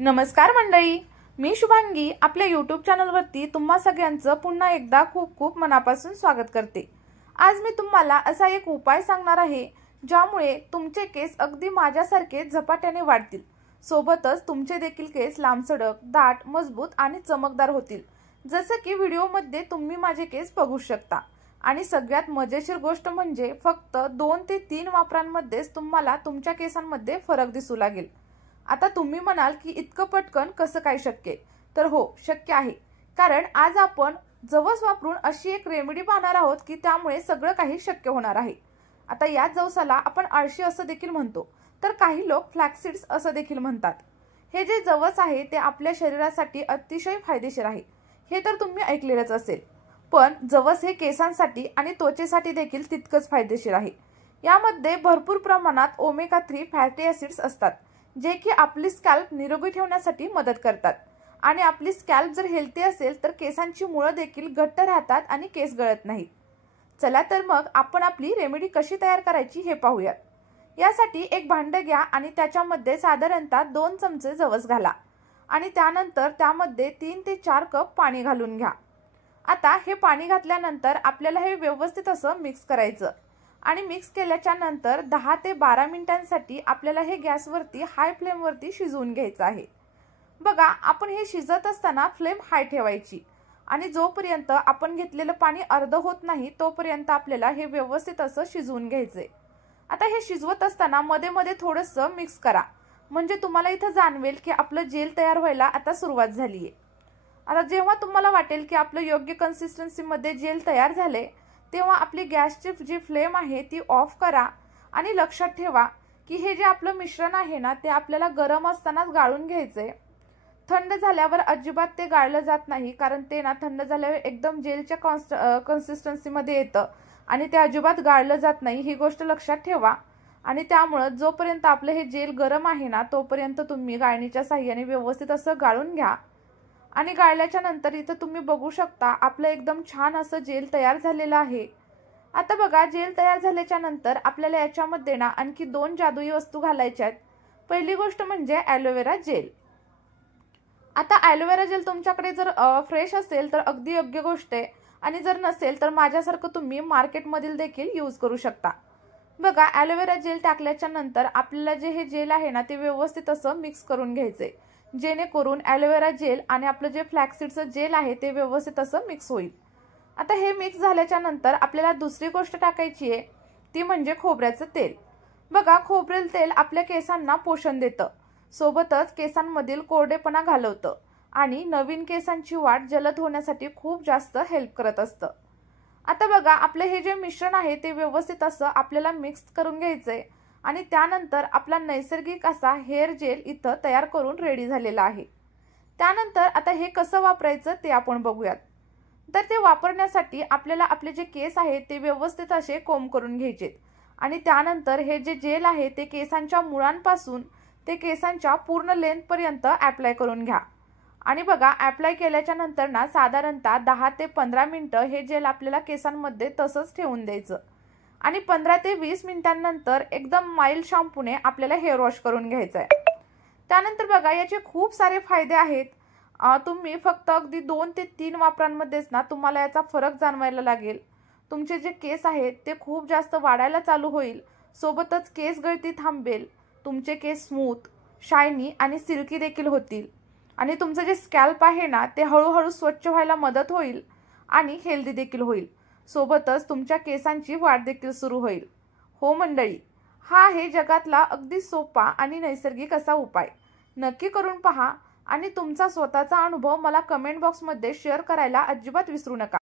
नमस्कार मंडळी, मी शुभांगी आपल्या YouTube चॅनलवरती तुम्हा सगळ्यांचं पुन्हा एकदा खूप खूप मनापासून स्वागत करते। आज मी तुम्हाला असा एक उपाय सांगणार आहे ज्यामुळे तुमचे केस अगदी माझ्यासारखे झपाट्याने वाढतील, सोबतच तुमचे देखील केस लांबसडक, दाट, मजबूत आणि चमकदार होतील। जसे की व्हिडिओमध्ये तुम्ही माझे केस बघू शकता। आणि सगळ्यात मजेशीर गोष्ट म्हणजे फक्त 2 ते 3 वापरांमध्येच तुम्हाला तुमच्या केसांमध्ये फरक दिसू लागेल। आता तुम्ही म्हणाल की इतकं पटकन कसं काय शक्य? तर हो, शक्य आहे। कारण आज आपण जवस वापरून अशी एक रेमेडी पाहणार आहोत की त्यामुळे सगळं काही शक्य होणार आहे। आता या जवसाला आपण आळशी असं देखील म्हणतो, तर काही लोक फ्लॅक्सीड्स असं देखील म्हणतात। हे जे जवस आहे ते आपल्या शरीरासाठी अतिशय फायदेशीर आहे, हे तर तुम्ही ऐकलेलंच असेल। पण जवस हे केसांसाठी आणि त्वचेसाठी देखील तितकंच फायदेशीर आहे। यामध्ये भरपूर प्रमाणात ओमेगा 3 फॅटी ऍसिड्स असतात, जे की आपली स्कॅल्प निरोगी ठेवण्यासाठी मदत करतात। आणि आपली स्कॅल्प जर हेल्दी असेल तर केसांची मुळं देखील घट्ट राहतात आणि केस गळत नाहीत। चला तर मग आपण आपली रेमेडी कशी तयार करायची हे पाहूयात। यासाठी एक भांडं घ्या आणि त्याच्यामध्ये साधारणतः 2 चमचे जवस घाला आणि त्यानंतर त्यामध्ये 3 ते 4 कप पाणी घालून घ्या। आता हे पाणी घातल्यानंतर आपल्याला हे व्यवस्थित असं मिक्स करायचं आणि मिक्स केल्याच्या नंतर 10 ते 12 मिनिटांसाठी आपल्याला हे गॅसवरती हाय फ्लेम वरती शिजवून घ्यायचं आहे। बघा, आपण हे शिजत असताना फ्लेम हाय ठेवायची आणि जोपर्यंत आपण घेतलेलं पाणी अर्ध होत नाही तोपर्यंत आपल्याला हे व्यवस्थित असं शिजवून घ्यायचंय। आता हे शिजवत असताना मध्ये मध्ये थोडंसं मिक्स करा, म्हणजे तुम्हाला इथं जाणवेल की आपलं जेल तयार व्हायला आता सुरुवात झालीये। आता जेव्हा तुम्हाला वाटेल की आपलं योग्य कन्सिस्टन्सी मध्ये जेल तयार झाले, तेव्हा आपली गॅसची जी फ्लेम आहे ती ऑफ करा आणि लक्षात ठेवा की हे जे आपलं मिश्रण आहे ना ते आपल्याला गरम असतानाच गाळून घ्यायचंय। थंड झाल्यावर अजिबात ते गाळलं जात नाही, कारण ते ना थंड झाल्यावर एकदम जेलच्या कन्सिस्टन्सी मध्ये येतं आणि ते अजिबात गाळलं जात नाही, ही गोष्ट लक्षात ठेवा। आणि त्यामुळे जोपर्यंत आपलं हे जेल गरम आहे ना तोपर्यंत तुम्ही गाळणीच्या साहाय्याने व्यवस्थित असं गाळून घ्या। आणि गाळल्याच्या नंतर इथं तुम्ही बघू शकता आपलं एकदम छान असं जेल तयार झालेलं आहे। आता बघा, जेल तयार झाल्याच्या नंतर आपल्याला याच्यामध्ये ना आणखी 2 जादुई वस्तू घालायच्या आहेत। पहिली गोष्ट म्हणजे ॲलोवेरा जेल। आता ॲलोवेरा जेल तुमच्याकडे जर फ्रेश असेल तर अगदी योग्य गोष्ट आहे, आणि जर नसेल तर माझ्यासारखं तुम्ही मार्केटमधील देखील यूज करू शकता। बघा, ॲलोवेरा जेल टाकल्याच्या नंतर आपल्याला जे हे जेल आहे ना ते व्यवस्थित असं मिक्स करून घ्यायचंय, जेणेकरून ॲलोवेरा जेल आणि आपलं जे फ्लॅक्सीडचं जेल आहे ते व्यवस्थित असं मिक्स होईल। आता हे मिक्स झाल्याच्या नंतर आपल्याला दुसरी गोष्ट टाकायची आहे, ती म्हणजे खोबऱ्याचं तेल। बघा, खोबरेल तेल आपल्या केसांना पोषण देतं, सोबतच केसांमधील कोरडेपणा घालवतं आणि नवीन केसांची वाढ जलद होण्यासाठी खूप जास्त हेल्प करत असतं। आता बघा, आपलं हे जे मिश्रण आहे ते व्यवस्थित असं आपल्याला मिक्स करून घ्यायचंय आणि त्यानंतर आपला नैसर्गिक असा हेअर जेल इथं तयार करून रेडी झालेला आहे। त्यानंतर आता हे कसं वापरायचं ते आपण बघूयात। तर ते वापरण्यासाठी आपल्याला आपले जे केस आहेत ते व्यवस्थित असे कोंब करून घ्यायचे आणि त्यानंतर हे जे जेल आहे ते केसांच्या मुळांपासून ते केसांच्या पूर्ण लेंथ पर्यंत अप्लाय करून घ्या। आणि बघा, अप्लाय केल्याच्या नंतर ना साधारणतः 10 ते 15 मिनिटं हे जेल आपल्याला केसांमध्ये तसंच ठेवून द्यायचं आणि 15 ते 20 मिनिटांनंतर एकदम माइल्ड शॅम्पूने आपल्याला हेअर वॉश करून घ्यायचं आहे। त्यानंतर बघा, याचे खूप सारे फायदे आहेत। तुम्ही फक्त अगदी 2 ते 3 वापरांमध्येच ना तुम्हाला याचा फरक जाणवायला लागेल। तुमचे जे केस आहेत ते खूप जास्त वाढायला चालू होईल, सोबतच केस गळती थांबेल, तुमचे केस स्मूथ, शायनी आणि सिल्की देखील होतील आणि तुमचं जे स्कॅल्प आहे ना ते हळूहळू स्वच्छ व्हायला मदत होईल आणि हेल्दी देखील होईल, सोबतच तुमच्या केसांची वाढ देखील सुरू होईल। हो मंडळी, हा आहे जगातला अगदी सोपा आणि नैसर्गिक असा उपाय। नक्की करून पहा आणि तुमचा स्वतःचा अनुभव मला कमेंट बॉक्समध्ये शेअर करायला अजिबात विसरू नका।